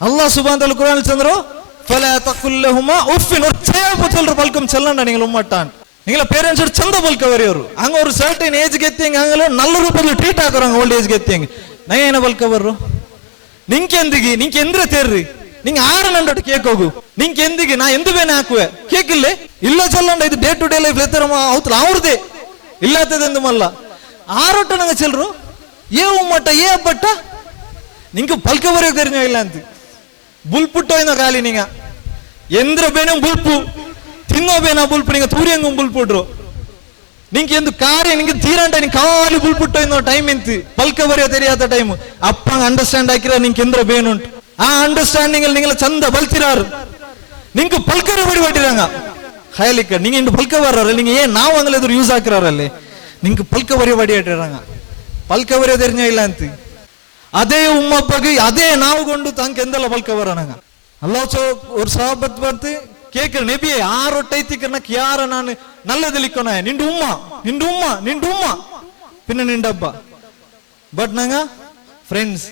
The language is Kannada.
அல்லாஹ் சுப்ஹானஹு வ தஆலா குர்ஆனில் சொல்றோ ஃபலா தகுல்லஹுமா உஃபின் ஒரு சேப்பு சொல்ற பல்கம் செல்லണ്ട நீங்கள் உம்மட்டான் நீங்கள பேரண்ட்ஸ் ಚಂದ ಬಲ್ಕ ಬರೆಯೋರು ಹಂಗ ಅವರು ಸರ್ಟೈನ್ ಏಜ್ ಗೆತ್ತಿಂಗ್ ಹಂಗಲ್ಲ ನಲ್ಲ ರೂಪದಲ್ಲಿ ಟ್ರೀಟ್ ಹಾಕೋರಂಗ ಓಲ್ಡ್ ಏಜ್ ಗೆತ್ತಿಂಗ್ ನಾ ಏನ ಬಲ್ಕ ಬರ್ರು ನಿಂಕೆಂದಿಗೆ ನಿಂಗೆ ಎಂದ್ರೆ ತೇರ್ರಿ ನಿಂಗೆ ಆರ ನಂಡೋಟ್ ಕೇಕ್ ಹೋಗು ನಿಂಗೆ ಎಂದಿಗೆ ನಾ ಎಂದು ಬೇನೆ ಹಾಕುವೆ ಕೇಕ್ ಇಲ್ಲೇ ಇಲ್ಲ ಚಲ್ಲಂಡ ಇದು ಡೇ ಟು ಡೇ ಲೈಫ್ ಲೆತ್ತರ ಅವತ್ತು ಅವ್ರದೇ ಇಲ್ಲಾತದೆಂದು ಮಲ್ಲ ಆರೊಟ್ಟ ನಂಗೆ ಚೆಲ್ರು ಏ ಉಮ್ಮಟ್ಟ ಏ ಹಬ್ಬಟ್ಟ ನಿಂಗೆ ಪಲ್ಕ ಬರೆಯೋ ಕರಿഞ്ഞ ಇಲ್ಲ ಅಂತ ಬುಲ್ಪುಟ್ಟೋಯ್ನ ಗಾಲಿ ನಿಂಗ ಎಂದ್ರ ಬೇನೆ ಬುಲ್ಪು ತಿನ್ನೋ ಬೇನ ಬುಲ್ಪು ನಿಂಗೆ ತೂರಿಯಂಗ ಬುಲ್ಪುಟ್ರು ನಿಂಗೆ ಎಂದು ಕಾರ್ಯ ನಿಂಗೆ ತೀರಂಟ ನಿಂಗೆ ಕಾಲಿ ಬುಲ್ಪುಟ್ಟೋಯ್ನೋ ಟೈಮ್ ಇಂತಿ ಪಲ್ಕ ಬರೆಯೋ ತೆರಿಯಾದ ಟೈಮ್ ಅಪ್ಪಂಗ ಅಂಡರ್ಸ್ಟ್ಯಾಂಡ್ ಹಾಕಿರ ನಿಂಗೆ ಎಂದ್ರ ಬೇನುಂಟು ಆ ಅಂಡರ್ಸ್ಟ್ಯಾಂಡಿಂಗ್ ಅಲ್ಲಿ ನಿಂಗೆಲ್ಲ ಚಂದ ಬಲ್ತಿರಾರು ನಿಂಗೆ ಪಲ್ಕರ ಬಡಿ ಬಟ್ಟಿರಂಗ ಹಯಲಿಕ್ಕ ನಿಂಗೆ ಇಂದು ಪಲ್ಕ ಬರೋರು ನಿಂಗೆ ಏನ್ ನಾವು ಅಂಗಲ ಎದುರು ಯೂಸ್ ಹಾಕಿರಾರಲ್ಲಿ ನಿಂಗೆ ಪಲ್ಕ ಬರೆಯೋ ಬಡಿ ಇಟ್ಟಿರಂಗ ಪಲ್ಕ ಬರೆಯೋ ತೆರಿഞ്ഞ ಇಲ್ಲ ಅಂತ ಅದೇ ಉಮ್ಮಪ್ಪಗೆ ಅದೇ ನಾವು ಕೊಂಡು ತಂಕ ಎಂದೆಲ್ಲ ಪಲ್ಕ ಬರೋಣಂಗ ಅಲ್ಲೋ ஒரு சஹாபத் பார்த்து கேக்குற நபியே ஆறொட்டைத்திக்கன கியார நான் நல்லதிலிக்கோன நிண்டு உம்மா பின்ன நிண்டப்பா பட் நாங்க ஃப்ரெண்ட்ஸ்